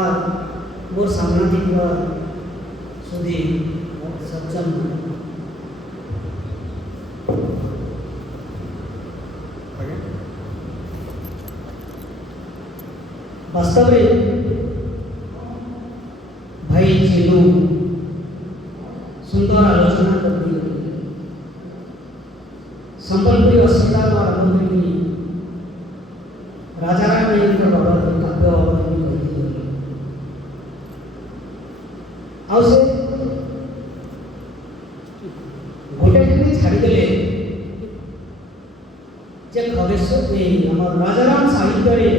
আর मोर सामाजिक सुधी सज्जन वास्तव में भाई चिलू सुंदर आलोचना करती संबलपुरी अस्मिता को आरंभ की राजा राम ने बाबा काव्य आउ से गोटे दिन छाड़ीदेले जे खगेश्वर आम राजाराम साहित्य रे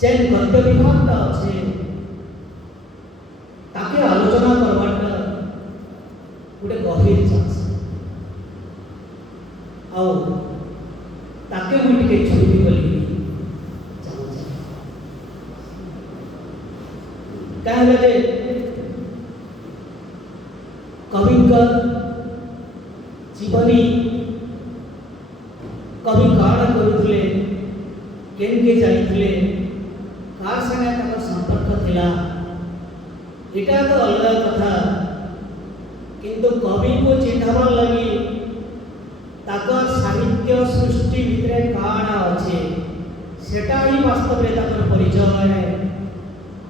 जेन गद्य विभागटा अच्छे ताके आलोचना करवाटा गोटे गभीर चांस आउ ताके मुझे टिके छुपी बोली कहले कविंकर जीवनी कवि काण करुले केनके जाइथिले कार संगे तक संपर्क थिला एटा तो अलग कथा किंतु कवि को चिन्हबार लगी ताकर साहित्य सृष्टि भितरे काण अच्छे सेटा ही वास्तव में ताकर परिचय है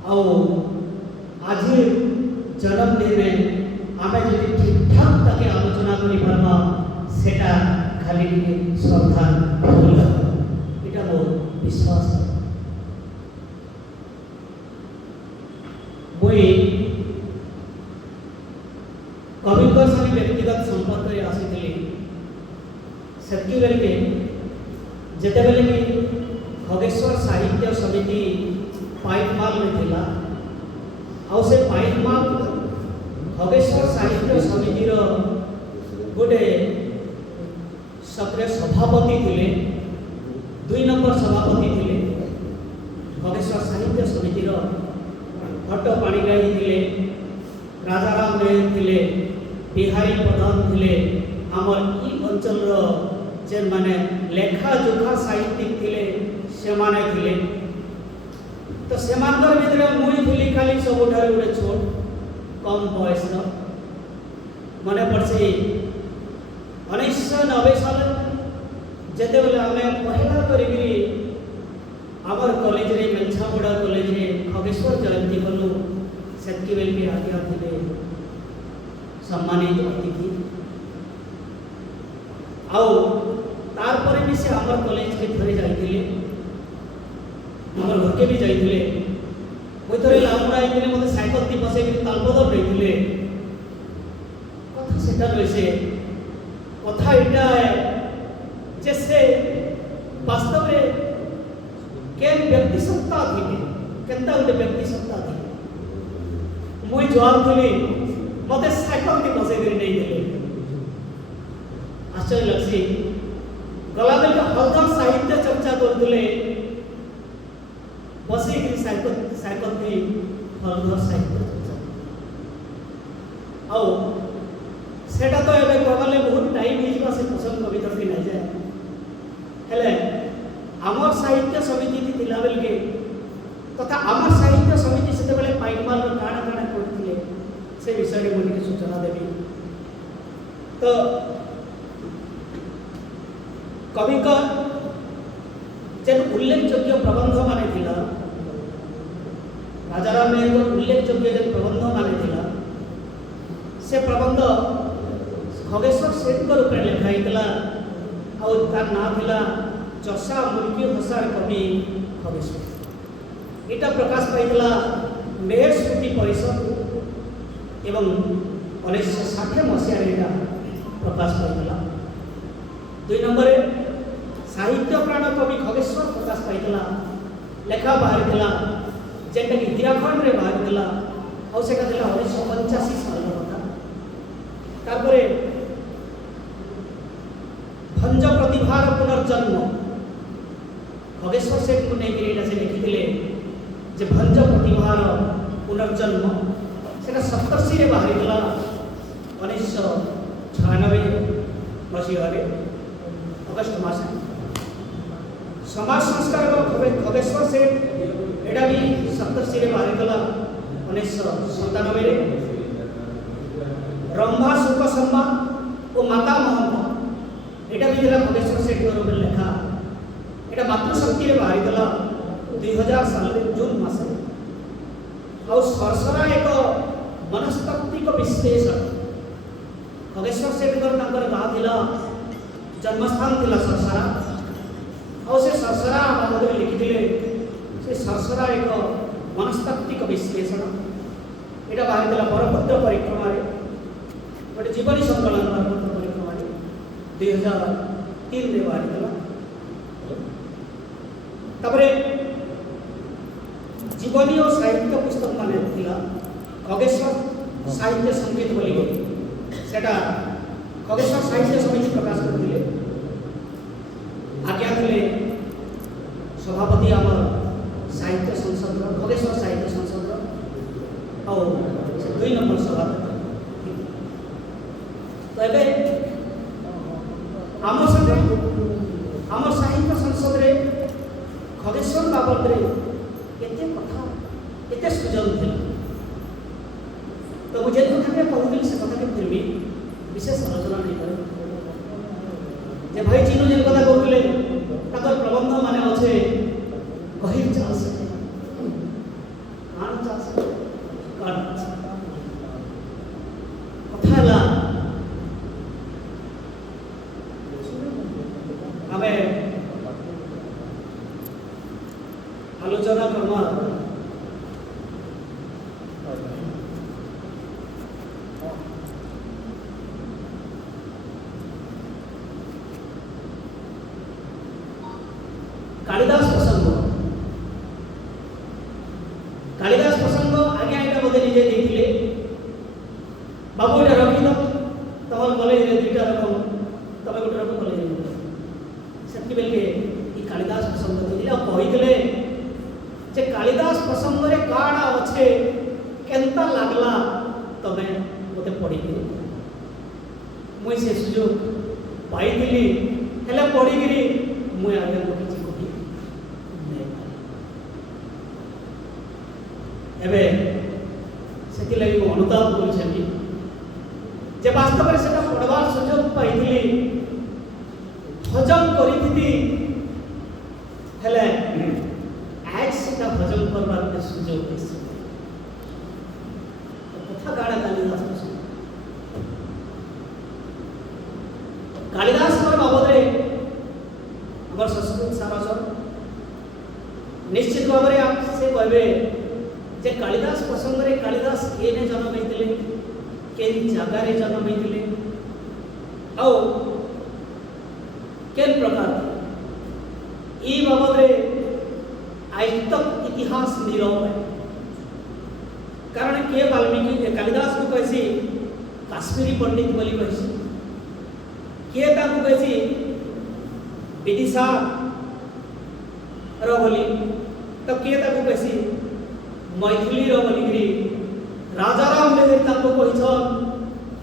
आओ आज जन्मदिन में आमे जदि ठीक ठाक ताके आलोचना करि पारबा सेटा खाली श्रद्धा भूल एटा मोर विश्वास है मुई कविकर संगे व्यक्तिगत संपर्क रे आसीथिली सेति बेले के जेते बेले कि खगेश्वर साहित्य समिति पाइकमाल में थिला आउ से पाइकमाल खगेश्वर साहित्य समिति रो गोटे सक्रिय सभापति थिले 2 नंबर सभापति थिले खगेश्वर साहित्य समिति रो भट्ट पाणिग्राही थिले राजाराम नायक थिले बिहारी प्रधान थिले आमर ई अंचल रो जेन माने लेखा जोखा साहित्यिक थिले से माने थिले तो सेमानकर भितर मुई थिली खाली सबुठारे गोटे छोट कम बयस मन पड़सी 1990 साल जेते बेले आमे पहला करी आमर कॉलेज रे मेलछापड़ा कॉलेज रे खगेश्वर जयंती कलु सेतकी बेल के आज्ञा थिले सम्मानित अतिथि आउ तार पर भी से आमर कॉलेज के थरे जाइथिले आमर घर के भी जाइथिले ओइ थरे लामुड़ा आइथिले मते साइकल ती बसे कि तालपदर रहिथिले कथा सेटा रहिसे कथा इटा है जैसे वास्तव रे केन व्यक्ति सत्ता थिले केनता गोटे व्यक्ति सत्ता थिले मुई जवाब थली मते साइकल ती बसे करी नहीं देले आश्चर्य लगसी गला बेल हलदर साहित्य चर्चा करथुले बसी कि साइकल थी हलदर साहित्य चर्चा आओ सेटा तो एबे कहले बहुत टाइम हिजबा से पसंद कविता की नहीं जाए हेले आमर साहित्य समिति थी थिला बेल के तथा आमर साहित्य समिति से बेले पाइकमाल रो काना काना करथिले से विषय रे मुझे सूचना देबी तो कविकर जेन उल्लेखयोग्य प्रबंध माने थिला राजाराम नायक उल्लेखयोग्य जेन प्रबंध माने थिला से प्रबंध खगेश्वर सेठ रूप में लिखाईला और तार ना थिला चषा मुर्गी हसार कवि खगेश्वर इटा प्रकाश पाइला मेयर स्मृति परिषद एवं 1960 मसीहा प्रकाश पाइला 2 नंबर साहित्य प्राण कवि खगेश्वर प्रकाश पाइला लेखा बाहर थिला जेंटा कि हिराखंड रे बाहर थिला और सेटा थिला 1985 साल कथा तारपरे भंज प्रतिभार पुनर्जन्म खगेश्वर सेठ को नहीं गिरीला से लिखिथिले जे भंज प्रतिभार पुनर्जन्म सेटा 87 रे बाहर थिला 1996 मसीहा रे अगस्त मास समाज संस्कार खगेश्वर सेठ एटा भी सप्तर्षि बाहरी गला 1997 रंभा सुख संवाद और माता महंत एटा भी दिला खगेश्वर सेठ लेखा एटा मातृशक्ति बाहरी गला 2000 साल जून मास और सरसरा एक मनस्तात्विक विश्लेषण खगेश्वर सेठ गाँ थिला जन्मस्थान थिला सरसरा और से सरसरा बाबद लिखिले से सरसरा एक मनस्तात्विक विश्लेषण यहाँ बाहरी गला बरभद्र परिक्रमा गोटे जीवनी संकलन बरभद्र परिक्रमा 2003 में बाहरी गला तापरे जीवनी और साहित्य पुस्तक माने थिला खगेश्वर साहित्य संगीत बोली सेटा खगेश्वर साहित्य समिति प्रकाश करथिले आज्ञा थे सभापति आम साहित्य संसद खगेश्वर साहित्य संसद और 2 नंबर सभापति तो ये आम संगे आम साहित्य संसद रे खगेश्वर बाबद एते कथा एते सुजन थे तो मुझे कथा कहूँ से कथा के फिर भी विशेष आलोचना नहीं करे जे भाई चिन्ह जेन कथा कहूले ताकर प्रबंध माने अच्छे गहिर चाष कान चाष कान कथा ला आमे आलोचना करमा कालिदास प्रसंग आगे आगे बोधे निजे देखिले बाबू एटा रखी दो तमर कॉलेज रे दुईटा रकम तमे गोटे रकम कॉलेज सेति बेलके ई कालिदास प्रसंग दिले आ कहितले जे कालिदास प्रसंग रे काडा अच्छे केनता लागला तमे मोते पढी के मुई से सुजोग पाई दिली हेले पढी गिरी मुई आगे गोटे एबे सेति लगी मो अनुताप करछनी जे वास्तव रे सेटा पढवार सुयोग पाइथिली हजम करिथिति हेले आज सेटा हजम करबार के सुयोग देछि कथा गाडा कालिदास बाबद रे हमर संस्कृत सारासर निश्चित भाव में से कहबे जे कालिदास प्रसंग रे कालिदास केने जन्म होइतिले केन जगह रे जन्म होइतिले औ केन प्रकार ई बाबद रे आज तक इतिहास नीरव है कारण के वाल्मीकि कालिदास को कहसी काश्मीरी पंडित बोली कहसी के ताकू कहसी विदिशा रो बोली तो के ताकू कहसी मैथिली रो बोलिग्री राजाराम मेहर ताको कहिछन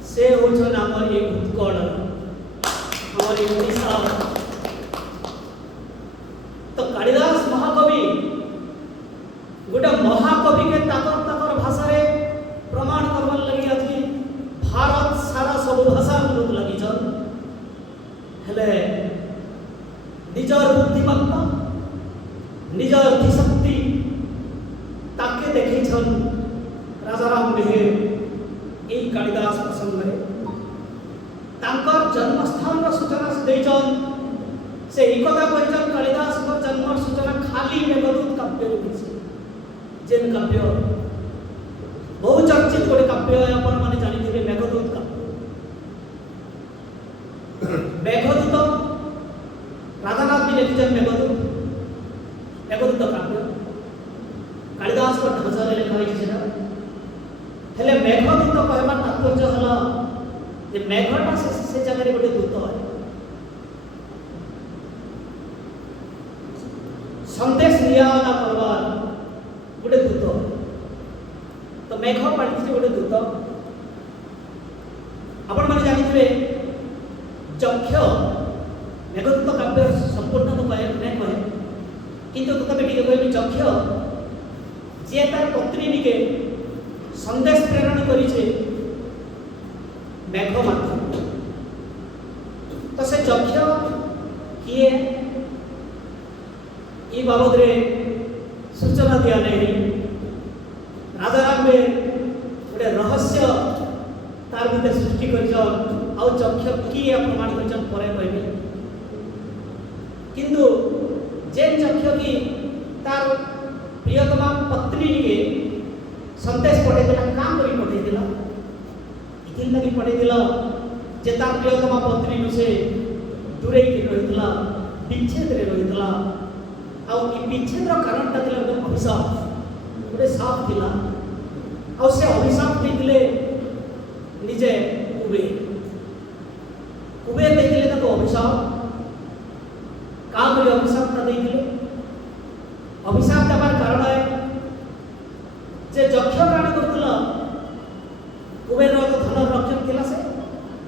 से होछन हमर एक उत्कल हमर एक उड़ीसा तो कालिदास महाकवि गोटे महाकवि के ताकर भाषा रे प्रमाण करबार लगी आज भारत सारा सब भाषा लोक लगी छन हेले निजर बुद्धिमत्ता निजर शक्ति ताके देखे छन राजाराम मेहर ए कालिदास प्रसंग रे तांकर जन्मस्थान रो सूचना से देछन से ई कथा कहछन कालिदास को जन्म सूचना खाली मेघदूत काव्य रे दिछि जेन काव्य बहु चर्चित गोटे काव्य अपन माने जानि थिबे मेघदूत काव्य मेघदूत राधानाथ भी लिखिछन मेघदूत काव्य कालिदास को ढांचा रे लिखा होइछ सेटा हेले मेघदूत कहबार तात्पर्य हला जे मेघटा से जगह रे गोटे दूत है संदेश लिया ना करबार गोटे दूत तो मेघ पढ़ी गोटे दूत आपण माने जानि थिबे जक्ष मेघदूत काव्य संपूर्ण तो कहे नहीं कहे কিন্তু তথাপি টিকে কহিবি যক্ষ যে তার পত্নী নিকে সন্দেশ প্রেরণ করেছে মেঘ মাধ্যম তো সে যক্ষ কিয়ে এই বাবদরে সূচনা দিয়া নেই রাজা রামে গোটে রহস্য তার ভিতরে সৃষ্টি করেছ আউ যক্ষ কিয়ে প্রমাণ করেছেন পরে কহিবি কিন্তু যে যক্ষ কি তার প্রিয়তমা পত্নী নিকে সন্দেশ পঠাই দিলা কাম করি পঠাই দিলা ইথিন লাগি পঠাই দিলা যে তার প্রিয়তমা পত্নী নু সে দূরে রহিলা বিচ্ছেদরে রহিলা ଆଉ ଏ ବିଚ୍ଛେଦର କାରଣଟା ଥିଲା ଗୋଟେ ଅଭିଶାପ ଗୋଟେ ସାପ ଥିଲା ଆଉ ସେ ଅଭିଶାପ ଦେଇଥିଲେ ନିଜେ କୁବେର ଦେଇଥିଲେ ତାକୁ ଅଭିଶାପ କାହାକୁ ଅଭିଶାପଟା ଦେଇଥିଲେ ଅଭିଶାପ ଦେବାର କାରଣ ଯେ ଯକ୍ଷ କାଣ କରୁଥିଲା କୁବେରର ତ ଧନ ରକ୍ଷକ ଥିଲା ସେ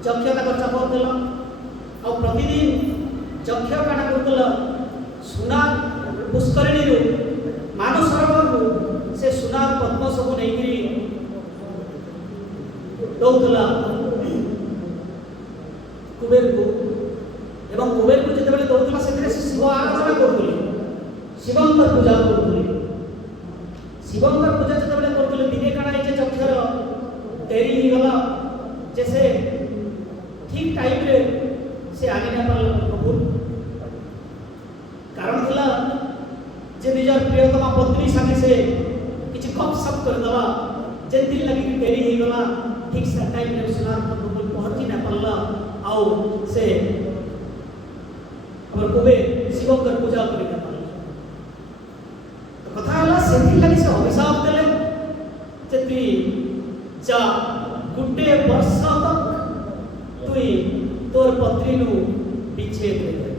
ଯକ୍ଷ ତାକୁ ଚପଉଥିଲା ଆଉ ପ୍ରତିଦିନ ଯକ୍ଷ କାଣ କରୁଥିଲା ସୁନା पुष्करिणी मानव सरोवर से सुना पद्म सब नहीं दौला कुबेर को एवं कुबेर को जिते दौला से शिव आराधना करुले शिवंकर पूजा करुले शिवंकर पूजा जिते करुले दिने काण है चक्षर डेरी हो गला जैसे ठीक टाइम रे से आगे ना पारल प्रभु कारण थिला जे निजर प्रियतमा पत्नी संगे से किछि गपसप कर दला जे दिन लगी कि देरी हो गला ठीक से टाइम रे सुनार प्रभु पहुंची ना पड़ला आउ से हमर कोबे शिवकर पूजा करि ना पड़ला तो कथा हला से दिन लगी से अभिशाप देले जे तु जा गुड्डे वर्ष तक तु तोर पत्नी नु विच्छेद दे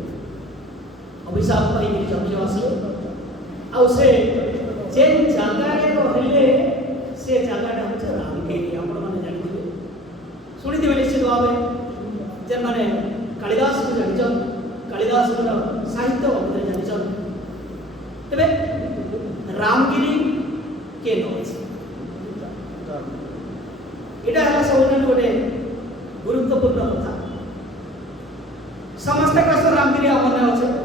अभिशाप पाई जक्ष आसले आउ से जेन जगारे रहले से जगाटा होछ रामगिरी आपण माने जानिथिबे सुनिथिबे निश्चित भाबे जेन माने कालिदास को जानिछन कालिदास को साहित्य बाबदे जानिछन तबे रामगिरी के नोछ एटा हला सबने गोटे गुरुत्वपूर्ण कथा समस्त कस रामगिरी हमने होছে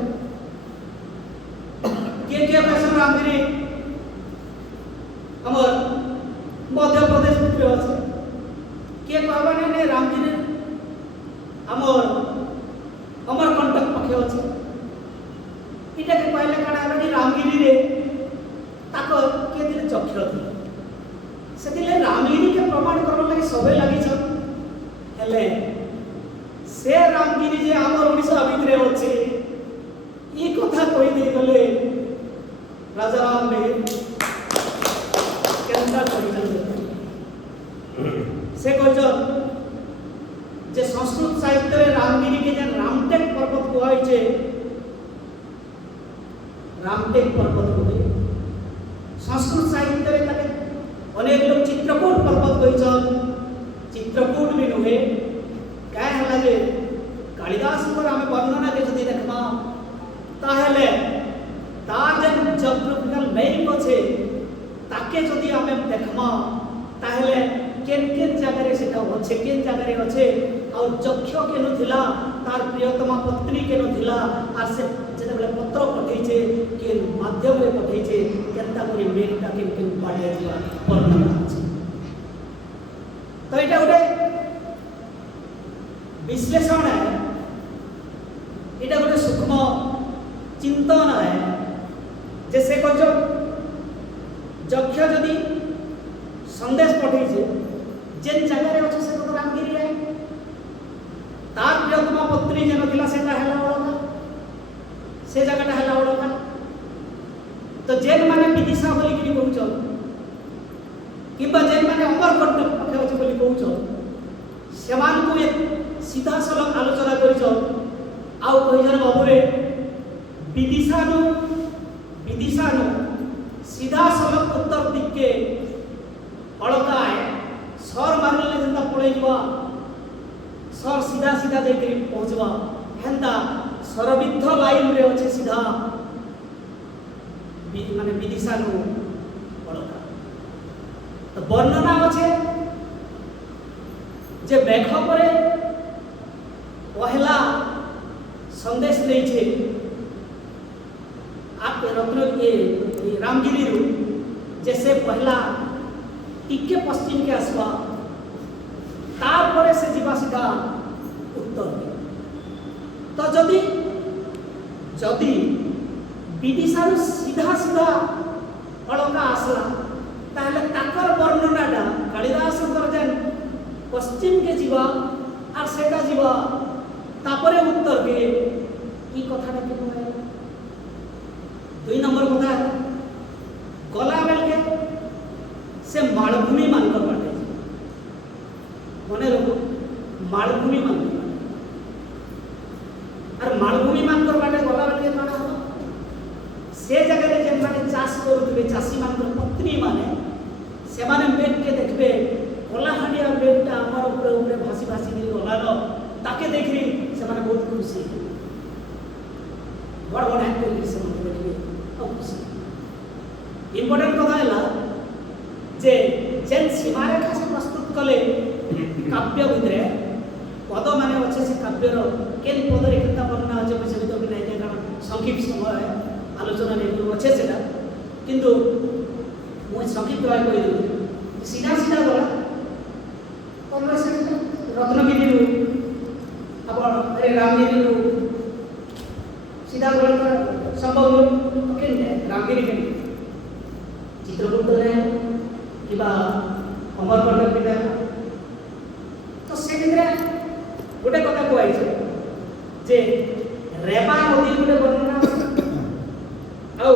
के पैसा रामगिरी हमर मध्य प्रदेश में আছে के कहबाने ने रामगिरी हमर अमरकंटक पखे আছে इटा के कहले काना कि रामगिरी रे ताको के दिले चक्ष दिले से दिले रामगिरी के प्रमाण करन लागि सबे लागि छ हेले से रामगिरी जे हमर ओडिसा भितरे अछि ई कथा कहि दे गले राजा राम ने केंद्र से कह जे संस्कृत साहित्य रे रामगिरी के जे रामटेक पर्वत कहै छै रामटेक पर्वत कहै संस्कृत साहित्य रे तके अनेक लोग चित्रकूट पर्वत कहै छ चित्रकूट भी नहे काय हला जे कालिदास पर हमें वर्णना के जदि देखबा ताहेले तार जन ज्योग्राफिकल मैप আছে ताके जदि हमें देखमा ताहेले केन केन जगह रे सेटा होछे केन जगह रे होछे और चक्ष केनो थिला तार प्रियतमा पत्नी केनो थिला आर से जेते बेले पत्र पठैछे केन माध्यम रे पठैछे केनता करी मेलटा केन केन पाडे दिला वर्णना আছে तो एटा गोटे विश्लेषण है एटा गोटे सूक्ष्म चिंतन है जैसे कह यक्ष जदि संदेश पठे जेन जगह अच्छे से तो रामगिरी है तार प्रियतमा पत्नी जेन थिला सेटा हैला ओळका से जगहटा हैला ओळका तो जेन माने विदिशा बोली कि कहउछ किबा जेन माने अमरकंटक पखे अछि बोली कहउछ सेमान को एक सीधा सलग आलोचना करिछ आउ कहिजन बाबूरे विदिशानु सीधा सलग उत्तर दिख के अलका है सर मारले जंता पळैबा सर सीधा सीधा जाई पहुंचबा हेंता सरबिद्ध लाइन रे अछि सीधा মানে বিদিশারু অলকা তো বর্ণনা আছে যে মেঘ পরে পহেলা সন্দেশ ଦେଇছে রত্ন রামগিরি যে সে পহেলা টিকে পশ্চিম কে আসবা তারপরে সে যা সিধা উত্তর তো যদি যদি বিদিশারু সিধা সিধা অলকা আসলা তাহলে তাকর বর্ণনাটা কালিদাসଙ୍କର যেন পশ্চিম কে যা আর সেটা যা তারপরে উত্তর কে এই কথাটা কি বলে 2 নম্বর কথা গলা বেলকে সে মালভূমি মানকর বাটে মনে রাখো মালভূমি মানকর আর মালভূমি মানকর বাটে গলা বেলকে কানা হলো সে জায়গায় যে মানে চাষ করুবে চাষী মানকর পত্নী মানে সেমানে মেঘকে দেখবে কলাহাঁড়িয়া মেঘটা আমার উপরে উপরে ভাসি ভাসি দিয়ে গলানো তাকে দেখি সেমানে বহুত খুশি বড় বড় হ্যাঁ করে সেমানে দেখবে খুশি ইম্পর্টেন্ট কথা হল যে যেন সীমারেখা সে প্রস্তুত কলে কাব্য ভিতরে পদ মানে আছে সে কাব্যর কেন পদরে কেতা বর্ণনা আছে সে ভিতরে নাই যে কারণ সংক্ষিপ্ত সময় আলোচনা নেই আছে সেটা কিন্তু মই সংক্ষিপ্ত ভাবে কই দেব সিধা সিধা গলা তোমরা সে রত্নগিরিরু আপন রামগিরিরু सीधा गला कर संभव ओके रामगिरी के चित्रकूट ने किबा अमरकंटक पिता तो से केन्द्रे गोटे कथा कहै छै जे रेवा नदी गोटे वर्णना आ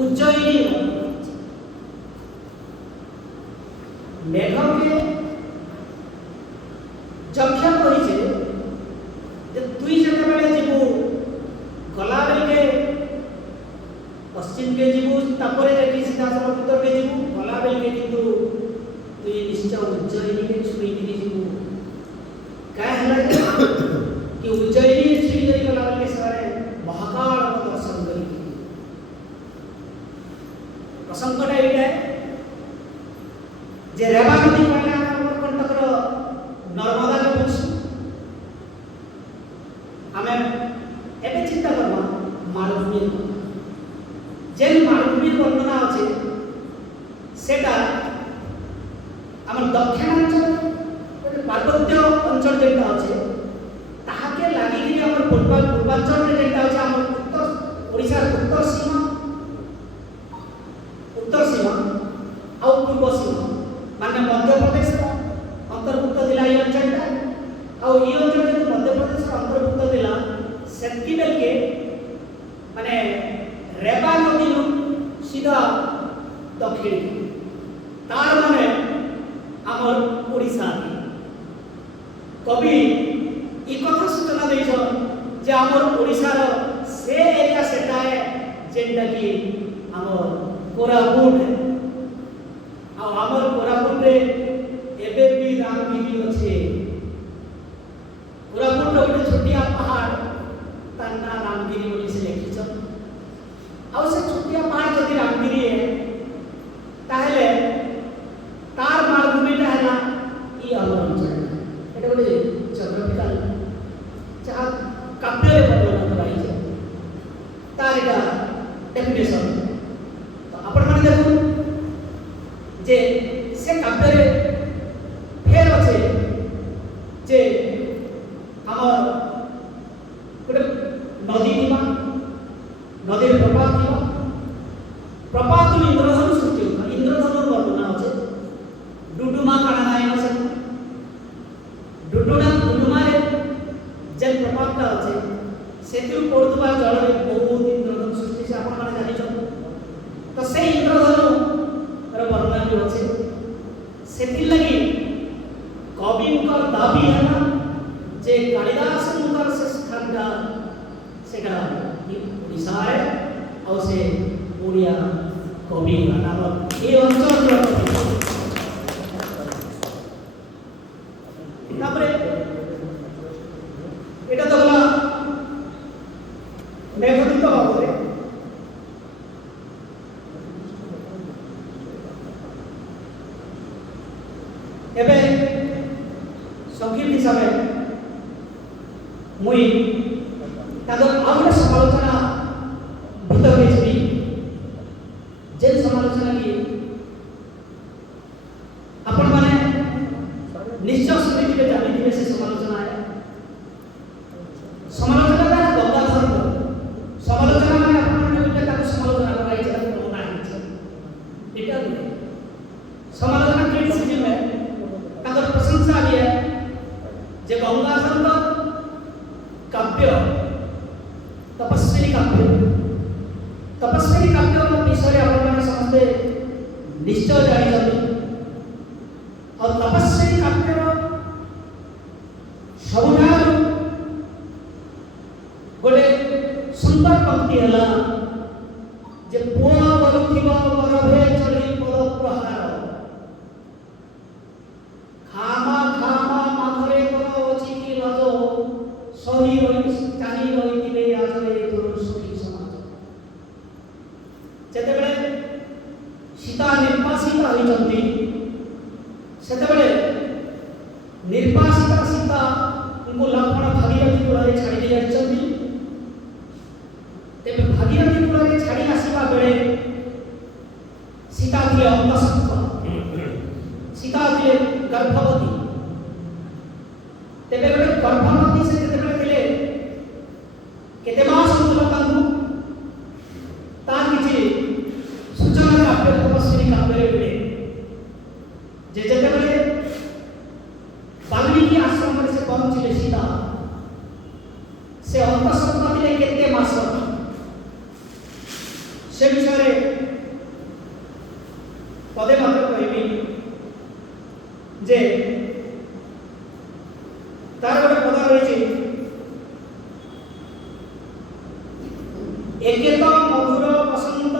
उज्जयिनी मेघ के जख्या कहि छै जे दुई जगह बेले जीवो गला बेलके पश्चिम के जीवु तापरे जाके सीधा सड़क उत्तर के जीवु गला बेलके किंतु तुई निश्चय उज्जयिनी के छुई दिली जीवु काय हला कि उज्जयिनी छुई दिली गला बेलके सारे महाकाल को दर्शन करी प्रसंगटा एटा जे रेवा नदी कहले हमर कंटकर नर्मदा के बुझी हमें एबे चिंता करबा मालभूमि जेन मालभूमि वर्णना আছে সেটা আমার দক্ষিণাঞ্চল পার্বত্য অঞ্চল যেটা আছে তাহাকে লাগি আমার পূর্বাঞ্চল যেটা আছে আমার উত্তর ওড়িশার উত্তর সীমা আর পূর্ব সীমা মানে মধ্যপ্রদেশ অন্তর্ভুক্ত দিলা এই অঞ্চলটা আর এই অঞ্চল যেটা মধ্যপ্রদেশের অন্তর্ভুক্ত দিলা सेटकी बेलके माने रेवा नदी सीधा दक्षिण तार माने आमर ओडिशा कवि ई कथा सूचना देछ जे आमर ओडिशा रो से एरिया सेटा है जेंटा की आमर कोरापुट आ आमर कोरापुट रे एबे भी रामगिरी अछि कोरापुट रो एक छोटिया पहाड़ तन्ना रामगिरी बोली से लिखिछ और से छोटिया पहाड़ जदि रामगिरी है ताहले तार मालभूमिटा हला ई हमर अंचल एटा बोले ज्योग्राफिकल जहां काव्य रे वर्णना कराई छै तार एटा डेफिनेशन तो आपण माने देखु जे से काव्य रे फेर আছে जे हमर गोटे नदी थी नदी प्रपात थी प्रपात इंद्रधनु सृष्टि होता इंद्रधनु वर्णना अच्छे डुडुमा काना नायना से डुडुमा रे जल प्रपातटा अच्छे सेतिरु पड़ुवा जल रे बहुत इंद्रधनु सृष्टि से आपण माने जानि छ तो से इंद्रधनु रे वर्णना भी अच्छे सेति लगी कविंकर दाबी है ना जे कालिदासंकर से स्थानटा सेटा ओडिशा है और से ओडिया कवि नाम ए अंचल तापरे एटा तो गला मेघदूत बाबरे संगीत हिसाब से मुई तादर आउट समालोचना भीतर में जेन समालोचना की आपण माने निश्चय सुनिथिबे जानिथिबे से समालोचना है समालोचना का गंगाधर समालोचना माने आपण माने बिल्कुल ताको समालोचना कराई छै तो नाही एटा समालोचना क्रिटिसिज्म है ताकर प्रशंसा भी है जे गंगाधर का काव्य तपस्वी काव्य विषय आपण माने समझते निश्चय जानि और तपस्वी काव्य सबुठार गोटे सुंदर पंक्ति है जे पुआ करुथिबा गर्भे चढ़ी पद प्रहार खामा माघरे कर अछि कि लाजो सही रही चाही रहिथिबे आजरे तोर सुखी समाज जेते बेले सीता निर्वासिता होइचंती सेतेबेले निर्वासिता सीता उनको लक्ष्मण भागीरथी कूଳରେ छाड़ी दे जाइछंती तेबे भागीरथी कूଳରେ छाड़ी आसीबा बेले सीता थिले अंतसत्व सीता थिले गर्भवती तेबे बेले गर्भवती से जेतेबेले थिले केते मास होतला तांकु तार किछि सूचना काव्य तपस्वी काव्य बेले जे जेतेबेले वाल्मीकि आश्रम में से पहुंचले सीता से अंतसत्व थिले केते मास से विषय पदे मात्र कहबी जे तार गोटे पद रही एकेत मधुर बसंत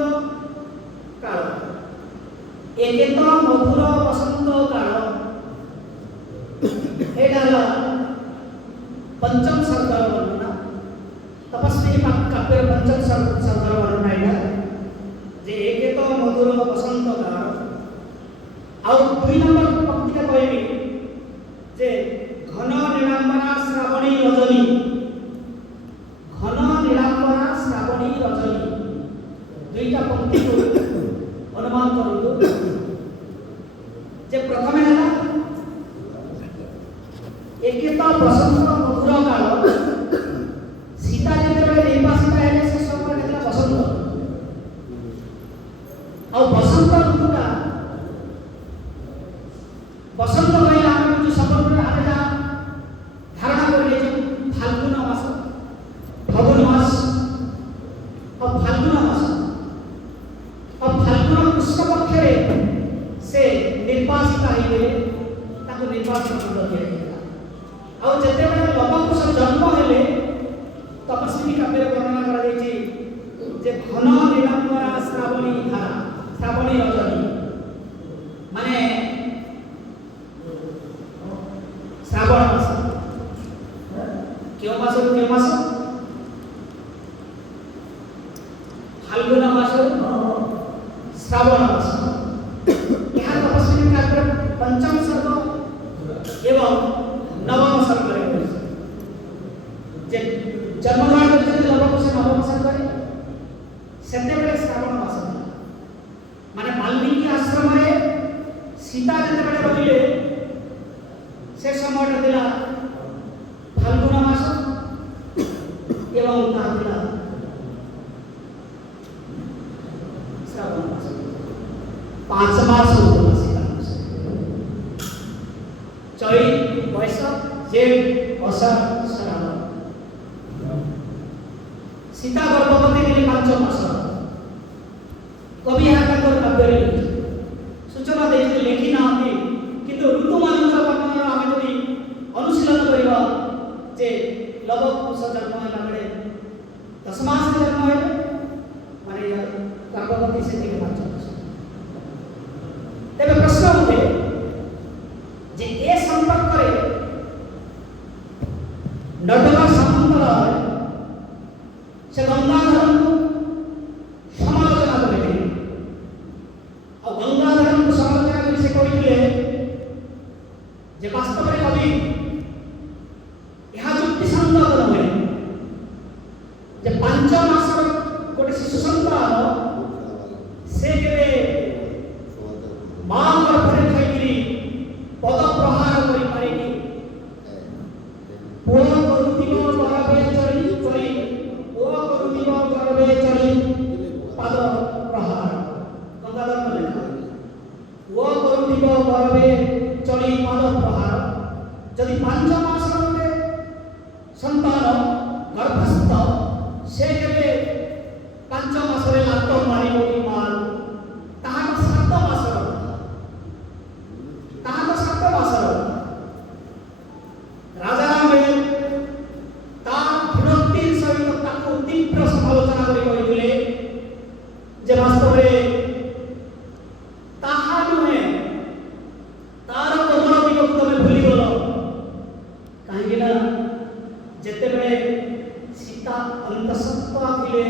काल एकेत मधुर बसंत काल एटा पंचम सर्गर वर्णना तपस्वी काव्य पंचम सर्गर वर्णना एटा जे एकेत मधुर बसंत काल आउ 2 नंबर पंक्ति का कहबी जे घन नीलांबरा श्रावणी रजनी घन नीलांबरा श्रावणी रजनी दुईटा पंक्ति को अनुमान करंतु जे प्रथमे हला एकेता बसंत मधुर काल सीता जेतेबेले निर्वासिता हेले से समय केतला बसंत आ बसंत ऋतुटा बसंत कहले आमे जो शब्द आमे जा धारणा करले जे फाल्गुन मास फाल्गुन मास और फाल्गुन मास और फाल्गुन कृष्ण पक्ष रे से निर्वासिता हे गेले ताको निर्वासित कर दिया आ जेतेबेले लवकुश जन्म हेले तपस्वी काव्य वर्णना करा जायछि जे घन नीलांबरा श्रावणी धारा श्रावणी रजनी माने श्रावण मास क्यों मास फाल्गुन मास श्रावण मास यहाँ तपस्वी काव्य पंचम सर्ग एवं नवम सर्ग जे जन्मग्रहण करते लवकुश नवम सर्ग सेते बेले श्रावण मास माने वाल्मीकि आश्रम रे सीता जेते बेले रहिले से समय दिला फाल्गुन मास एवं दिला श्रावण मास 5 मास होता सीता चैत वैशाख जेठ आषाढ़ श्रावण सीता गर्भवती दिले 5 मास कवि यहाँ का काव्य सूचना देते लेखी ना किंतु ऋतु मान वर्णन आम जदि अनुशीलन करवा जे लवकुश जन्म है बेले 10 मास जन्म है माने गर्भवती से 5 मास तेरे प्रश्न उठे जे ए संपर्क करे नडला समुद्र से गंगाधर को समालोचना करे और गंगाधर को समालोचना करे से कहले जे वास्तव में कवि ପାଦ ପ୍ରହାର ଗଙ୍ଗାଧର ଲେଖା ଓ କରୁଥିବ ଗର୍ଭେ ଚଳି ପାଦ ପ୍ରହାର। ଯଦି 5 ମାସର ଗୋଟେ ସନ୍ତାନ ଗର୍ଭସ୍ଥ ସେ କେବେ 5 ମାସରେ ଲାତ ମାରିବ କି ମାରୁ ତାହାର 7 ମାସର ରାଜା ରାମେ ତାର ବିରକ୍ତି ସହିତ ତାକୁ ତୀବ୍ର ସମାଲୋଚନା କରି କହିଥିଲେ ଯେ ବାସ୍ତବରେ ତାହା ନୁହେଁ, ତାର କୋମଳ ଦିଗକୁ ତମେ ଭୁଲିଗଲ। କାହିଁକି ନା ଯେତେବେଳେ ସୀତା ଅନ୍ତଃସତ୍ତ୍ୱା ଥିଲେ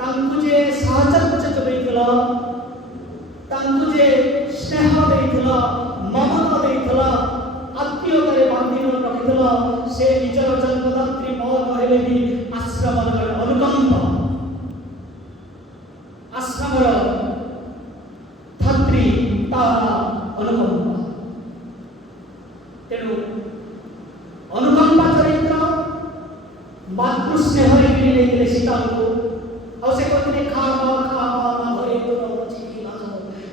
ତାଙ୍କୁ ଯେ ସାହଚର୍ଯ୍ୟ ଯୋଗାଇଥିଲ, ତାଙ୍କୁ ଯେ ସ୍ନେହ ଦେଇଥିଲ, ମମତା ଦେଇଥିଲ, ଆତ୍ମୀୟତାରେ ବାନ୍ଧି ରଖିଥିଲ, ସେ ନିଜର ଜନ୍ମଦାତ୍ରୀ ନ ହେଲେ ବି ଆଶ୍ରମର ଜଣେ ଅନୁକମ୍ପ, ଆଶ୍ରମର ଧାତ୍ରୀ ତାର ଅନୁକମ୍ପ। ତେଣୁ ଅନୁକମ୍ପା ଚରିତ୍ର ମାତୃ ସ୍ନେହରେ କିଣି ନେଇଥିଲେ ସୀତାଙ୍କୁ। ଆଉ ସେ କହିଥିଲେ ଖା ମା ଘରେ ତୋର ଅଛି ନିବାସ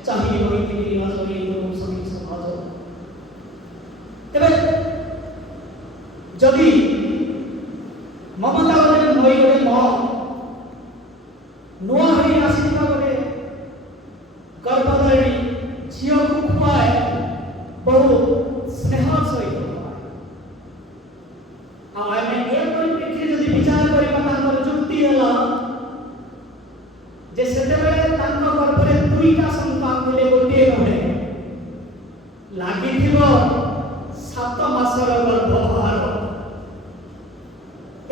ଚାହିଁ ରହିଥିଲି ନିବାସ ସଙ୍ଗୀ ସମାଜ। ତେବେ ଯଦି ମମତା ଗୋଟେ ନଈ ଗୋଟେ ମା ନୂଆ ହୋଇ ଆସିଥିବା ଗୋଟେ ଗର୍ଭଧାରିଣୀ ଝିଅକୁ ଖୁଆଏ ବହୁ ସ୍ନେହ ସହିତ ଆଉ ଆମେ ଏ ପରିପ୍ରେକ୍ଷୀରେ ଯଦି ବିଚାର କରିବା ତାଙ୍କର ଯୁକ୍ତି ହେଲା ଯେ ସେତେବେଳେ ତାଙ୍କ ଗର୍ଭରେ 2ଟା ସନ୍ତାନ ଥିଲେ, ଗୋଟିଏ ନୁହେଁ, ଲାଗିଥିବ 7 ମାସର ଗର୍ଭଭାର।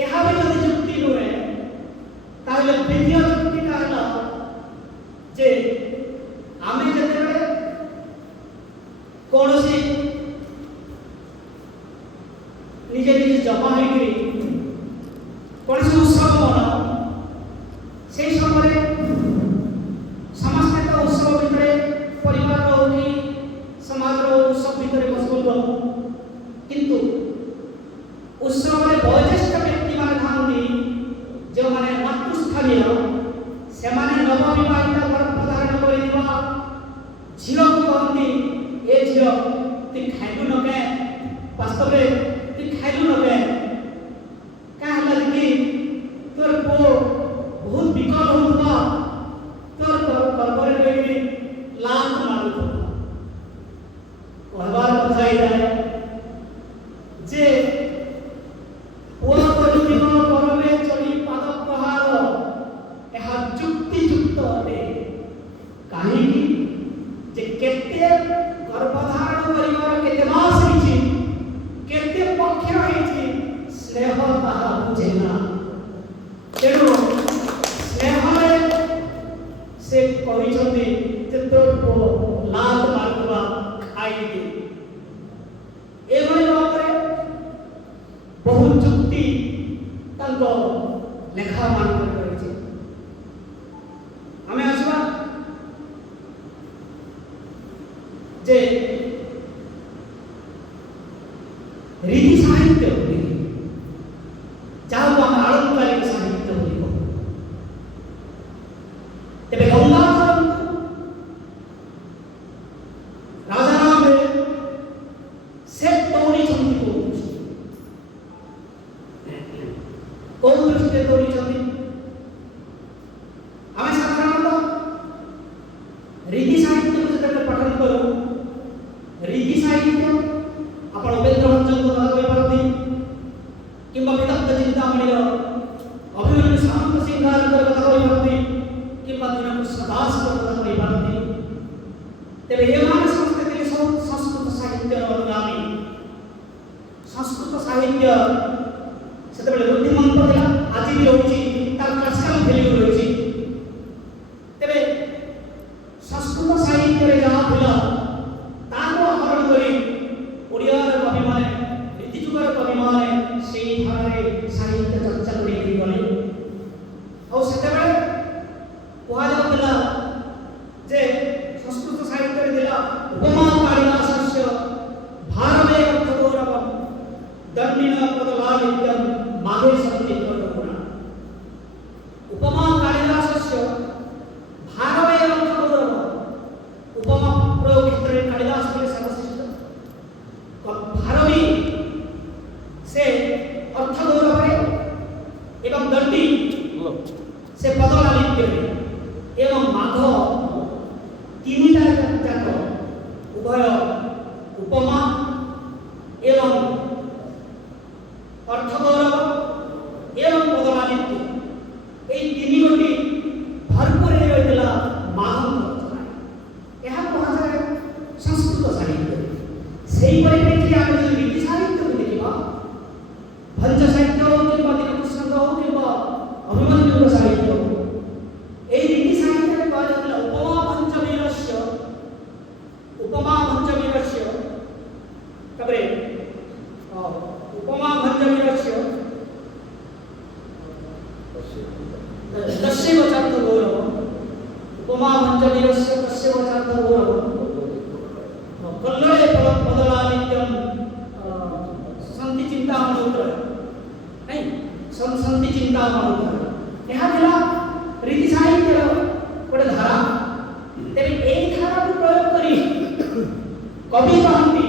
ଏହା ବି ଯଦି ଯୁକ୍ତି ନୁହେଁ ତାହେଲେ ଦ୍ୱିତୀୟ ଯୁକ୍ତିଟା ହେଲା ଯେ ଆମେ ଯେତେବେଳେ କୌଣସି ନିଜେ ନିଜେ ଜମା ହେଇକରି କୌଣସି ଉତ୍ସବ ମନାଉ, সেই ସମୟରେ ସମସ୍ତେ ତ ଉତ୍ସବ ଭିତରେ ପରିବାରର ହଉ କି ସମାଜର ଉତ୍ସବ ଭିତରେ ମସଗୁଲ ରହୁ, କିନ୍ତୁ ଉତ୍ସବରେ ବୟୋଜ୍ୟେଷ୍ଠ ବ୍ୟକ୍ତିମାନେ ଥାନ୍ତି ଯେଉଁମାନେ ମାତୃସ୍ଥାନୀୟ, ସେମାନେ ନବବିବାହିତା ଗର୍ଭଧାରଣ କରିଥିବା ଝିଅକୁ କହନ୍ତି ଏ ଝିଅ ତୁଇ ଖାଇଲୁ ନ କେ, ବାସ୍ତବରେ ତୁଇ ଖାଇଲୁ ନ କେ, କାଁ ହେଲା କି ତୋର ପୁଅ ବହୁତ ବିକଳ ହେଉଥିବା, ତୋର ଗର୍ଭରେ ରହିକି ଲାତ ମାରୁଥିବା। କହିବାର କଥା ଏଇଟା ଯେ ପୁଅ କରୁଥିବ ଗର୍ଭେ ଚଳି ପାଦ ପ୍ରହାର, ଏହା ଯୁକ୍ତିଯୁକ୍ତ ଅଟେ। କାହିଁକି ଯେ କେତେ ଗର୍ଭଧାରଣ କରିବାର କେତେ ମାସ ହେଇଛି, କେତେ ପକ୍ଷ ହେଇଛି, ସ୍ନେହ ତାହା ବୁଝେ ନା। ତେଣୁ ସ୍ନେହରେ ସେ କହିଛନ୍ତି ଯେ ତୋର ପୁଅ ଲାତ ମାରୁଥିବା ଖାଇକି। ଏଭଳି ଭାବରେ ବହୁ ଯୁକ୍ତି ତାଙ୍କ ଲେଖା ମାନଙ୍କରେ ରହିଛି। ଆମେ ଆସିବା ଯେ ରୀତି ସାହିତ୍ୟ ଯାହାକୁ ଆମେ ଆଳଙ୍କାରିକ ସାହିତ୍ୟ ବୋଲି କହୁ। ତେବେ ଗଙ୍ଗାଧରଙ୍କୁ ରାଜା ରାମେ ସେ ଦୌଡ଼ିଛନ୍ତି କୋଉ ଦୃଷ୍ଟିରେ ଦୌଡ଼ିଛନ୍ତି? ଆମେ ସାଧାରଣତଃ ରୀତି ସାହିତ୍ୟକୁ ଯେତେବେଳେ ପଠନ କରୁ, ରୀତି ସାହିତ୍ୟ ଆପଣ ଉପେନ୍ଦ୍ର ଭଞ୍ଜଙ୍କ କଥା କହିପାରନ୍ତି କିମ୍ବା ବିଦଗ୍ଧ ଚିନ୍ତାମଣିର ଅଭିମନ୍ୟୁ ସାମନ୍ତ ସିଂହାରଙ୍କର କଥା କହିପାରନ୍ତି କିମ୍ବା ଦୀନକୃଷ୍ଣ ଦାସଙ୍କ କଥା କହିପାରନ୍ତି। ତେବେ ଏମାନେ ସମସ୍ତେ ଥିଲେ ସଂସ୍କୃତ ସାହିତ୍ୟର ଅନୁଗାମୀ। ସଂସ୍କୃତ ସାହିତ୍ୟ ସେତେବେଳେ ବୁଦ୍ଧିମନ୍ତ ଥିଲା, ଆଜି ବି ରହୁଛି, ତାର କ୍ଲାସିକାଲ ଭ୍ୟାଲ୍ୟୁ ରହିଛି। एवं माघ तीनटा जाक उभय उपमा एवं अर्थगौरव एवं पदलादित्य এই তিনি গোটি ভরপুর হয়ে রয়েছিল মাঘ রচনা। ଏହା କୁହାଯାଏ ସଂସ୍କୃତ ସାହିତ୍ୟ। ସେହି ପରିପ୍ରେକ୍ଷୀରେ ଆମେ ଯଦି ନୀତି ସାହିତ୍ୟକୁ ଦେଖିବା, ଭଞ୍ଜ ସାହିତ୍ୟ ହଉ କିମ୍ବା ଦୀନକୃଷ୍ଣଙ୍କ ହଉ କିମ୍ବା ଅଭିମନ୍ୟୁଙ୍କ ସାହିତ୍ୟ ହଉ, ଏହି ନୀତି ସାହିତ୍ୟରେ କୁହାଯାଉଥିଲା ଉପମା ଭଞ୍ଜବୀରସ୍ୟ ତାପରେ ଉପମା ଭଞ୍ଜବୀରସ୍ୟ तस्य वचार्थ गौरव उपमा भञ्जवीरस्य तस्य वचार्थ गौरव कल्लळे पदलालित्यं सन्ति चिन्तामणोत्तर नहीं सन्ति चिन्तामणोत्तर ଏହା ଥିଲା ରୀତି ସାହିତ୍ୟର ଗୋଟେ ଧାରା। ତେବେ ଏହି ଧାରାକୁ ପ୍ରୟୋଗ କରି କବି କହନ୍ତି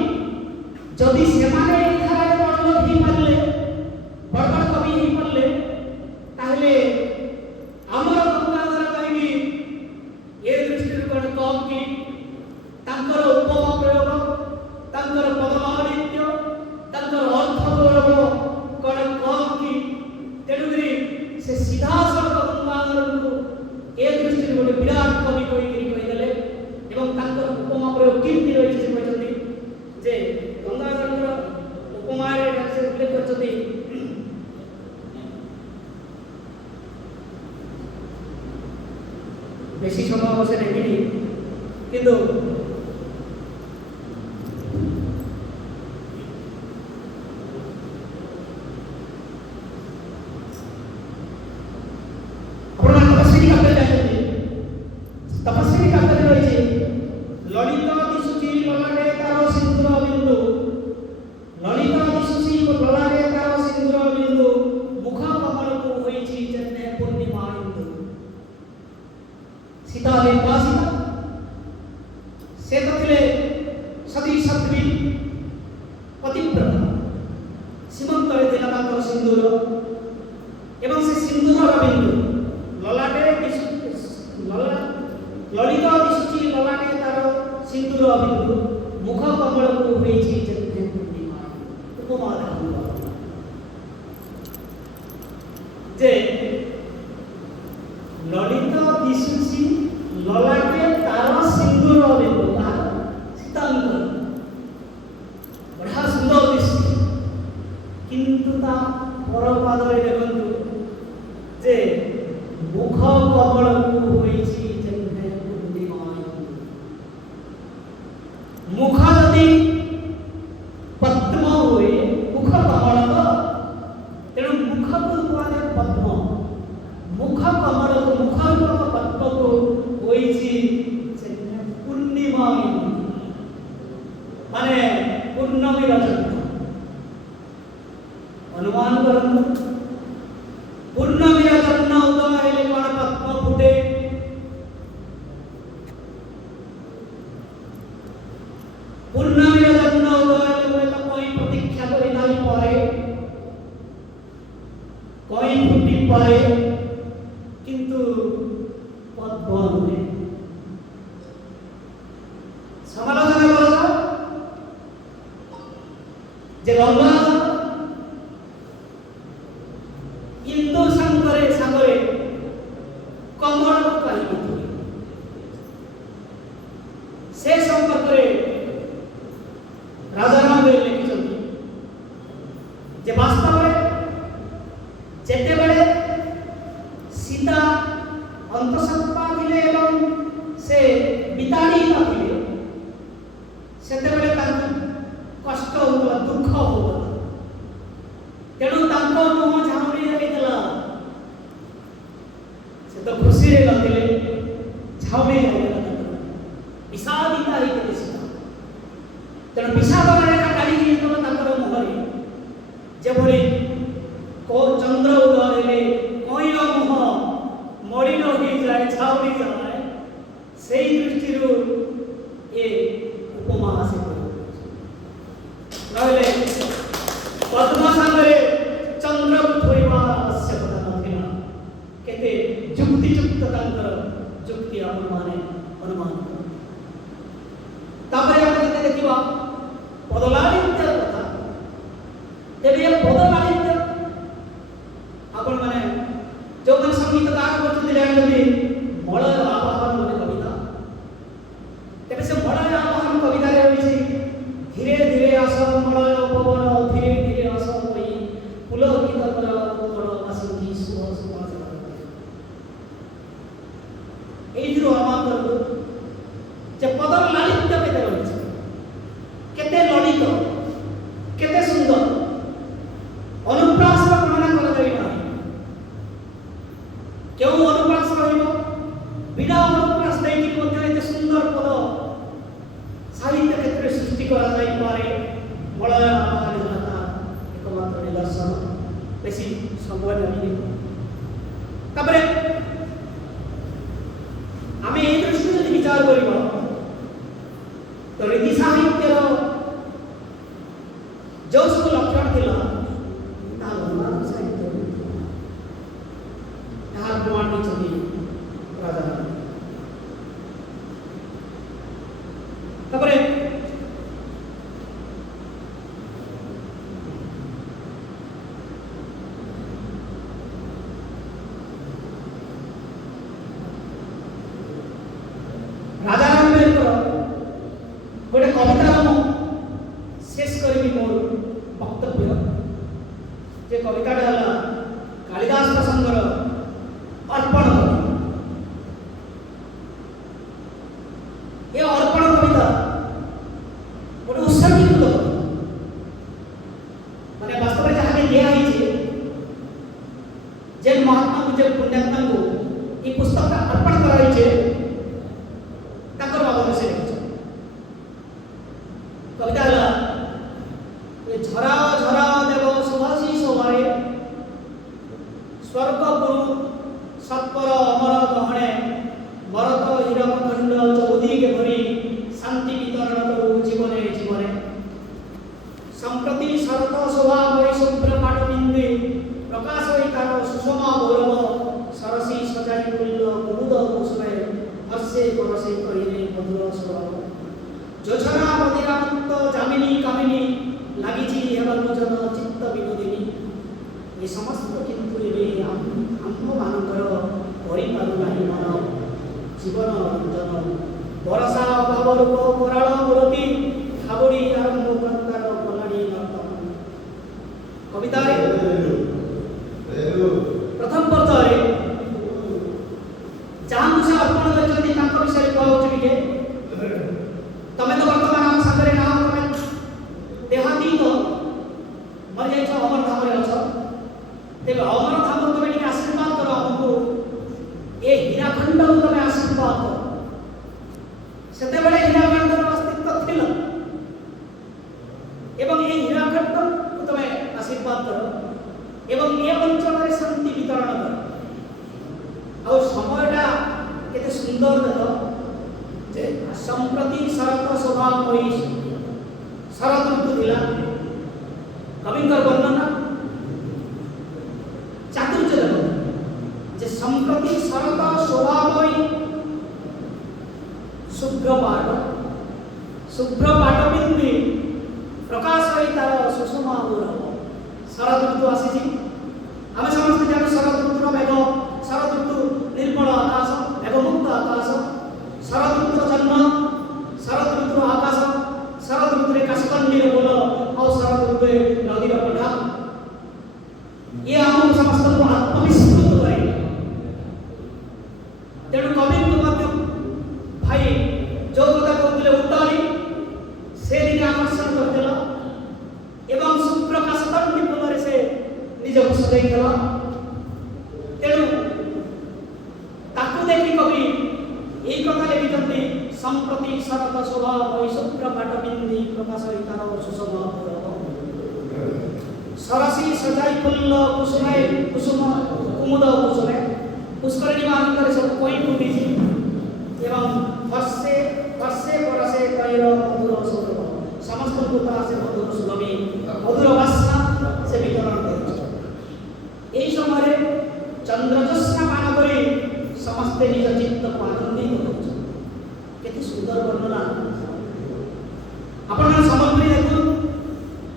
ଯଦି ସେମାନେ ଏହି ଧାରାରେ ବଡ଼ ହେଇପାରିଲେ ବଡ଼ ବଡ଼ କବି ହେଇପାରିଲେ ତାହେଲେ ଆମର ଗଙ୍ଗାଧର କାହିଁକି ଏ ଦୃଷ୍ଟିରୁ କ'ଣ କମ୍ କି? ତାଙ୍କର ଉପମା ପ୍ରୟୋଗ, ତାଙ୍କର ପଦଲାଳିତ୍ୟ, ତାଙ୍କର ଅର୍ଥ ଗୌରବ କ'ଣ କମ୍ କି? ତେଣୁକରି ସେ ସିଧାସଳଖ ଗଙ୍ଗାଧରଙ୍କୁ ଏ ଦୃଷ୍ଟିରୁ ଗୋଟେ ବିରାଟ କବି କହିଦେଲେ ଏବଂ ତାଙ୍କର ଉପମା ପ୍ରୟୋଗ କେମିତି ରହିଛି ସେ କହିଛନ୍ତି ଯେ ଗଙ୍ଗାଧରଙ୍କର ଉପମାରେ ସେ ଉଲ୍ଲେଖ କରିଛନ୍ତି বেশি সময় বসে দেখিনি কিন্তু আপনারা তপস্বিনী কাব্যে জানেন তপস্বিনী কাব্যে রয়েছে ললিত দিশুচি ললাটে তার সিন্দুর বিন্দু ললিত দিশুচি ললাটে তার সিন্দুর বিন্দু মুখ কমলকু হইছি যেনে পূর্ণিমা ইন্দু सीता निर्वासिता से तो थे सती सत्वी पतिव्रता सीमंत सिंदूर एवं से सिंदूर बिंदु ललाटे ललित दिशुची ललाटे तार सिंदूर बिंदु मुख कमल को होइछि जन्मे पूर्णिमा उपमा जे ललित दिशुची ललाटे तार सिंदूर बिंदु सीतांक बड़ा सुंदर दृश्य किंतु ता परपादरे देखंतु जे मुख कमल को होइछि जन्मे पूर्णिमा मुख यदि पद्म हुए मुख कमल तेणु मुख को कुआले पद्म मुख कमल को मुख रूपक पद्म को होइछि जन्मे पूर्णिमा माने पूर्णमी रजत अनुमान करंतु पूर्णमी रजत न उदय हेले कोन पद्म फुटे पूर्णमी रजत न उदय हेले तो कोई प्रतीक्षा करि नाही पारे कोई फुटी पारे किंतु पद्म हुए समालोचना करा जे गंगा इंदु शंकरे सागरे कमल कहीं से संपर्क राजा राम लिखिं जे वास्तव में जेते बड़े सीता अंतसत्ता थिले एवं से बिताड़ी थिले सेते बड़े कष्ट होता दुख होता तेणु तांको मुह झाउड़ी जाइतला से तो खुशी रे नथिले झाउड़ी जाइतला विषादिता हेते सीता तेणु विषाद रेखा काढ़ी तो तांकर मुहरे जेभଳି को चंद्र उदय हेले कोइल मुह मलिन हो जाए झाउड़ी जाए सेही दृष्टिरू ए उपमा से रहले पद्म सागरे चंद्र को थोइबा आवश्यकता नथिला केते युक्तियुक्त तांकर आपण माने अनुमान तापर आपण जते देखिबा पदलालित्य कथा तेबे ये पदलालित्य आपण माने जो मन संगीतकार करते जानते मलय आवाहन माने कविता तेबे से मलय आवाहन कविता रे होइছে धीरे धीरे आस मलय पवन धीरे धीरे आस होई पुलकित कर कोमल आसुकी सुह सुवास এই যে আমার করব যে পদর লালিত্য কেতে রয়েছে কেতে ললিত কেতে সুন্দর অনুপ্রাস বর্ণনা করা যায় না কেউ অনুপ্রাস রহিব বিনা অনুপ্রাস দেইকি মধ্যে এত সুন্দর পদ সাহিত্য ক্ষেত্রে সৃষ্টি করা যায় পারে মলয় আবাহন কথা একমাত্র নিদর্শন বেশি সময় লাগবে তারপরে আমি এই দৃষ্টি যদি বিচার করিব তো রীতি সাহিত্যর जो सब लक्षण थिला ता लंबा साहित्य ताहा प्रमाण दिछथि राजा तापरे राजा रामबेरकर गोटे कविता शेष करी मोर वक्तव्य जे कविताटा हला कालिदास प्रसंगर अर्पण ये अर्पण कविता गोटे उत्सर्गीकृत कविता माने वास्तव में जहाँ दिया है जे महात्मा को जे पुण्यात्मा को ये पुस्तक का अर्पण कराई छे ताकर बाबा से कविता हला झरा झरा देव सुभाषी सोमारे स्वर्ग गुरु सत्पर अमर गहणे भरत हिरकखंड चौधरी के भरी शांति वितरण करू जीवने जीवने संप्रति शरत शोभा वै शुभ्र पाटबिंदु प्रकाश तार सुषमा गौरव सरसी सजाई कुल्ल कुमुद कुसुमे हर्षे परसे कहिले मधुर स्वर जोछना मदिरामुक्त जामिनी कामिनी लागिछि हेमलोचन चित्त विनोदिनी ये समस्त किंतु एबे आम्भ मानकर परिपालु नाही मन जीवन रंजन बरसा अभाव रूप कराल मूर्ति खाबड़ी आरंभ करतार कलाड़ी नर्तन कविता प्रथम पर्याय जहाँ से अर्पण करछथि तांको विषय कहउछि टिके तमे तो वर्तमान हम सागरे ना तमे देहाती तो मर जाइछ अमर धाम रे अछ तेबे अमर धाम तमे टिके आशीर्वाद करो हमको ए हीराखंड को तमे आशीर्वाद करो सेते बेले हीराखंड रो अस्तित्व थिला एवं ए हीराखंड को तमे आशीर्वाद करो एवं ए अंचल रे शांति वितरण करो और समयटा केते सुंदर देखो जे संप्रति शरत शोभा होई शरत ऋतु थिला कविंकर वर्णना चातुर्य देखो जे संप्रति शरत शोभा होई शुभ्र पाट बिंदु प्रकाश होई तार सुषमा गौरव शरत ऋतु आसी आम समस्त जानू शरत ऋतुर मेघ शरत ऋतु निर्मल आकाश मेघमुक्त आकाश शरत ऋतुर जन्म शरत ऋतुर आकाश शरत ऋतुरे काशकंडीर बोल और शरत ऋतुरे नदीर पठा ये आम समस्त को आत्मविस्मृत करे तेणु कवि भाई जो कथा कहते उत्ताली से दिन आकर्षण करदेल एवं सुप्रकाश कंडी बोल से निजक सजाई तेणु ताकू देखी कवि এই কথা লিখিଛନ୍ତି संप्रति शरत शोभा वै शुभ्र पाटबिंदु प्रकाश तार सुषमा सरसी सजाई कुल्ल कुसुमे कुसुम कुमुद कुसुमे पुष्करिणी मानकर सब कोई फूटी एवं वर्षे वर्षे परसे कैर मधुर सुगम समस्त पुता से मधुर सुगमी मधुर भाषा से वितरण कर এই সময়ে চন্দ্রজ্যোৎস্না মান করে समस्ते निज चित्त ଚିତ୍ତକୁ ଆନନ୍ଦିତ କରୁଛନ୍ତି। କେତେ ସୁନ୍ଦର ବର୍ଣ୍ଣନା। ଆପଣମାନେ ସମ୍ବଲପୁରୀ ଦେଖୁ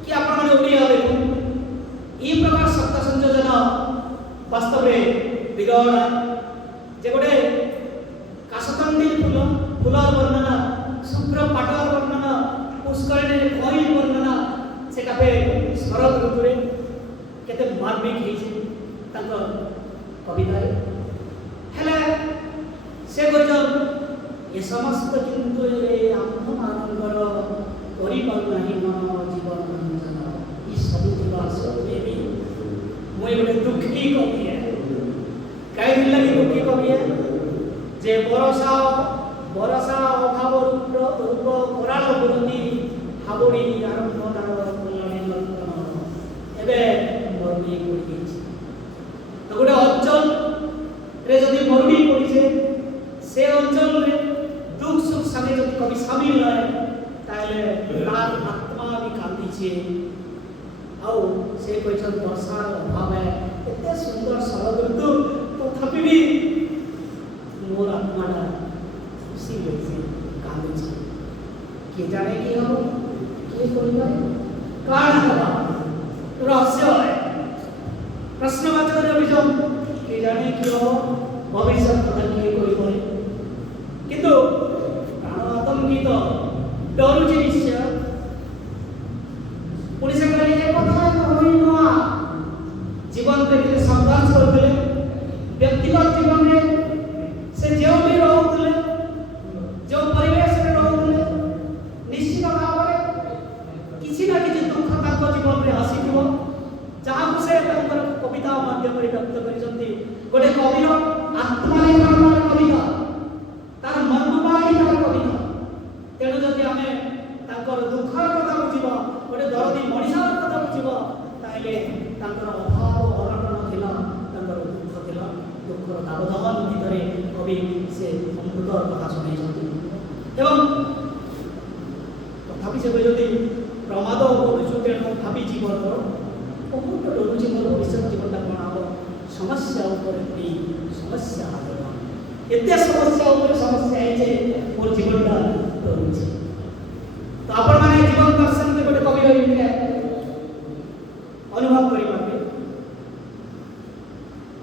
କି ଆପଣମାନେ ଓଡ଼ିଆ ଦେଖୁ, এই প্রকার শব্দ সংযোজন বাস্তবে বিরল। যে গোটে কাশতণ্ডী ফুল ফুলর বর্ণনা, শুভ্র পাটর বর্ণনা, পুষ্করিণী খইর বর্ণনা, সেটা শরৎ ঋতুরে কেতে মার্মিক হয়েছে তাঙ্ক কবিতায়। হেলে সে কইছন এ সমস্ত কিন্তু আম্ভমানଙ୍କର କରିପାରୁ ନାହିଁ ମନ ଜୀବନ ରଞ୍ଜନ। ଇ ସବୁ ଥିବା ସତ୍ତ୍ୱେ ବି ମୁଇଁ ଗୋଟେ ଦୁଃଖୀ କବି ହେ। କାହିଁକି ଲାଗି ଦୁଃଖୀ କବି ହେ? ଯେ ବରଷା ଅଭାବ ରୂପ କରାଳ ବୁଲନ୍ତି ହାବୁଡ଼ି ଆରମ୍ଭ ତାର କଲ୍ୟାଣୀ ଲକ୍ଷଣ ଏବେ ମରୁଡ଼ି ପଡ଼ିଯାଇଛି। ଗୋଟେ ଅଞ୍ଚଳରେ ଯଦି ମରୁଡ଼ି ପଡ଼ିছে ସେ ଅଞ୍ଚଳରେ দুঃখ সুখ সাথে যদি কবি সামিল হয় তাহলে তার আত্মা বি কান্দিছে। আউ সে কইছন বর্ষার অভাবে এতে সুন্দর শরৎ ঋতু তথাপি বি মোর আত্মাটা খুশি হয়েছে, কাঁদিছে। কে জানে কি হব, কে কইবে, কার হব, রহস্য হয়, প্রশ্নবাচক অভিযোগ। কে জানে কি হব, ভবিষ্যৎ কথা কে কইবে। কিন্তু প্রাণ আতঙ্কিত ডরুছে নিশ্চয়। পুলিশে কইলে এ কথা হই না। জীবন থেকে সংঘর্ষ করলে ব্যক্তিগত জীবনে সে যেউঠি রহুলে, যে পরিবেশে রহুলে, নিশ্চিত ভাবে কিছু না কিছু দুঃখ তাঙ্ক জীবনে আসিথিব, যাহাକୁ ସେ ତାଙ୍କର କବିତା ମାଧ୍ୟମରେ ବ୍ୟକ୍ତ କରିଛନ୍ତି। ଗୋଟେ କବିର ଆତ୍ମଲେଖନର କବିତା, ତାର ମର୍ମବାହୀ ତାର କବିତା। ତେଣୁ ଯଦି ଆମେ ତାଙ୍କର ଦୁଃଖର କଥା ବୁଝିବ, ଗୋଟେ ଦରଦୀ ମଣିଷର କଥା ବୁଝିବ, ତାହେଲେ ତାଙ୍କର ଅଭାବ ଅନଟନ ଥିଲା, ତାଙ୍କର ଦୁଃଖ ଥିଲା। ଦୁଃଖର ଦାବଦାହନ ଭିତରେ କବି ସେ ଅମୃତର କଥା ଶୁଣେଇଛନ୍ତି। ଏବଂ ତଥାପି ସେ କହିଛନ୍ତି ପ୍ରମାଦ କରୁଛୁ, ତେଣୁ ଭାବି ଜୀବନର ବହୁତ ଡରୁଛି ମୋର ଭବିଷ୍ୟତ ଜୀବନଟା କ'ଣ ହେବ। ସମସ୍ୟା ଉପରେ ପଡ଼ି ସମସ୍ୟା ହେବ, ଏତେ ସମସ୍ୟା ଉପରେ ସମସ୍ୟା ହେଇছে ମୋର ଜୀବନଟା ଡରୁଛି। ତ ଆପଣମାନେ ଜୀବନ ଦର୍ଶନରେ ଗୋଟେ କବି ରହିଲେ ଅନୁଭବ କରିପାରିବେ।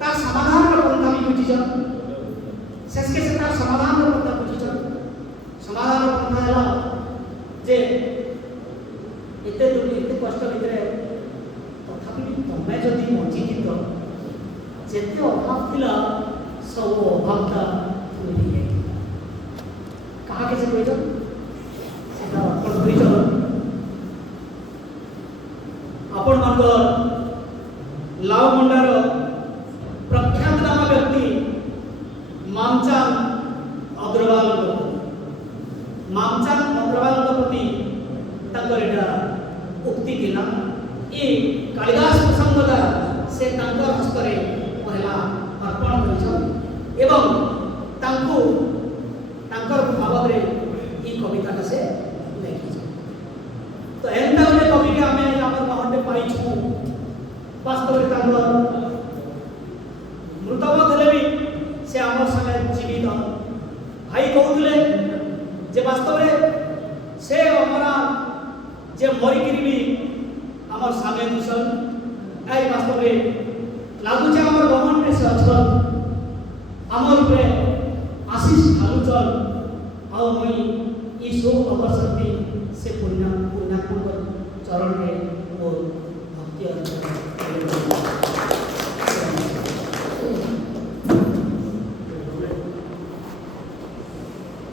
ତାର ସମାଧାନର ପନ୍ଥା ବି ବୁଝିଛନ୍, শেষকে সে তার সমাধানর পন্থা বুঝিছন। সমাধানর পন্থা ହେଲା যে এতে দুঃখ এতে কষ্ট ভিতরে তথাপি তমে যদি বঞ্চিত, যেতে অভাব ଥିଲା ସବୁ ଅଭାବଟା ପୂରି ଯାଇଥିଲା। କାହାକେ ସେ କହିଛନ୍? ସେଟା ଅର୍ପଣ କରିଛନ୍ ଆପଣମାନଙ୍କର ଲାଉମଣ୍ଡାର ପ୍ରଖ୍ୟାତନାମା ବ୍ୟକ୍ତି ମାମଚାନ୍ଦ ଅଗ୍ରୱାଲଙ୍କ ପ୍ରତି ତାଙ୍କର ଏଇଟା ଉକ୍ତି ଥିଲା। ଏ କାଳିଦାସ ପ୍ରସଙ୍ଗଟା ସେ ତାଙ୍କର ହସ୍ତରେ ପହିଲା ଅର୍ପଣ କରିଛନ୍ ଏବଂ ତାଙ୍କୁ ତାଙ୍କର ଭାବରେ এই কবিতাটা সে লেখিছে। তো এমন ଗୋଟେ কবিকে ଆମେ ଆମର ବାହାରେ ପାଇଛୁ। ବାସ୍ତବରେ ତାଙ୍କର ମୃତବତ ହେଲେ ବି ସେ ଆମର ସାଙ୍ଗେ ଜୀବିତ। ଭାଇ କହୁଥିଲେ ଯେ ବାସ୍ତବରେ ସେ ଅମରା ଯେ ମରିକିରି ବି আমার সামনে দুসন এই বাস্তবে লাগুছে আমার গহনে সে অচল, আমার উপরে আশিস ঢালুচল। ଆଉ ମୁଇଁ ଇ ସବୁ ଅବସରଟି ସେ ପୁଣ୍ୟାତ୍ମକ ଚରଣରେ ମୋର ଭକ୍ତି ଅର୍ପଣ